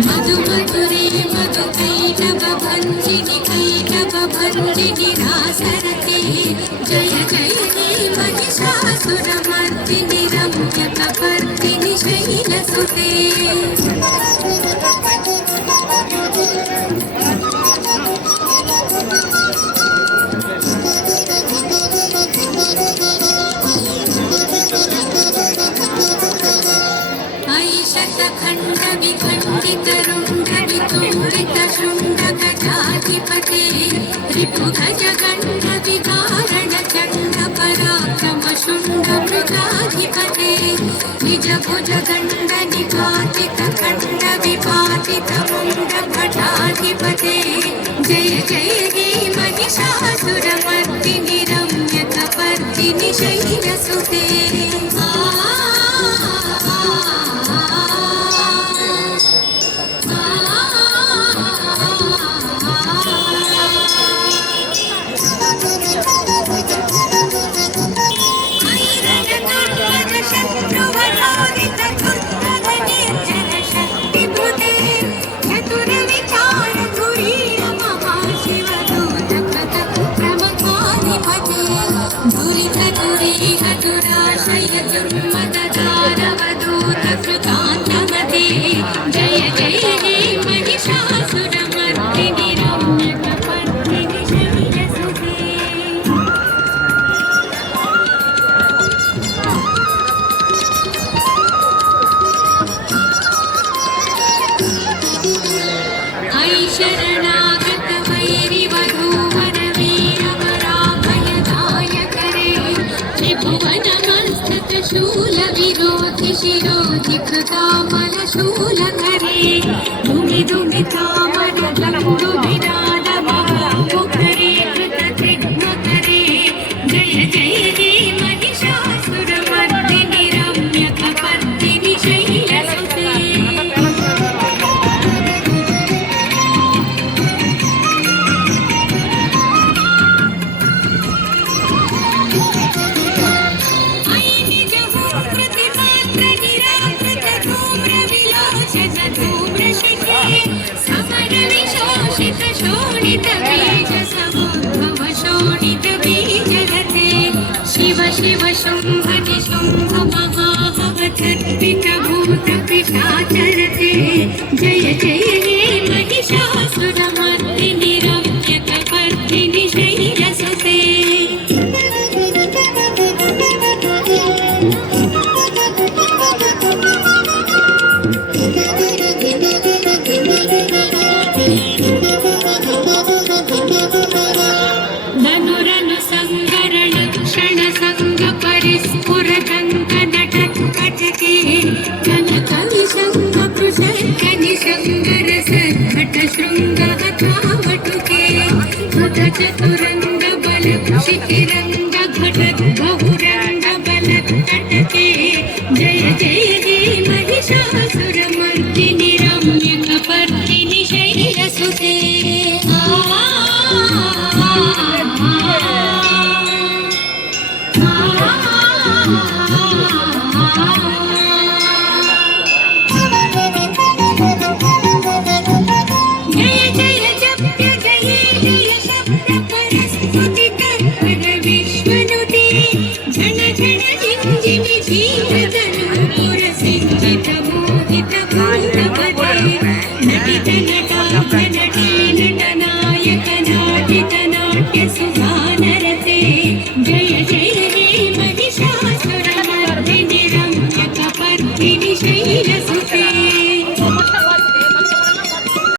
मधुमधुरे मधुकैटभञ्जिनि कैटभञ्जिनि रासरते जय जय हे महिषासुरमर्दिनि रम्यकपर्दिनि शैलसुते शृङ्गगजाधिपते रिपुगजगण्डविदारणचण्ड पराक्रम शृङ्गमृगाधिपते निजभुजगण्ड निपातित खण्ड विपातित मुण्ड भटाधिपते जय जय हे महिषासुरमर्दिनि रम्यकपर्दिनि शैलसुते जय जय हे महिषासुरमर्दिनि रम्यकपर्दिनि शैलसुते ऐ शरणागत वैरिवधूवर वीरवराभयदायकरे त्रिभुवनमस्तक शूलविरोधि शिरोधि कृतामल शूलकरे धुमि धुमि तामर दण्डु विराड महामुखरे कृतकृत्मकरे जय जय हे महिषासुरमर्दिनि रम्यकपर्दिनि शैलसुते शिव शिव शुंभ निशुंभ महाभवतद्वित भूत पिशाचरते जय जय हे महिषासुरमर्दिनि रम्यकपर्दिनि शैलसुते धनुरनु संगरण क्षण संग परिस्फुरदंग नटत कटके कनक विसंग पृषकनि संगर सत्कट शृंग हठावटुके भुज चतुरंग बल शिखिरंग घटत बहुरंग बल तटके जय जय हे महिषासुरमर्दिनि रम्यकपर्दिनि शैलसुते जय जय जप्य जयेन्द्रिय शब्द परस्तुति तत्पद विश्वनुते झण झण झिञ्झिनि जीवधनुपुर सिञ्चित मोहित भूतपते नटित नटांग नटी नटनायक नाटित नाट्य सुधानरते जय जय हे महिषासुरमर्दिनि रम्यकपर्दिनि शक्तिनि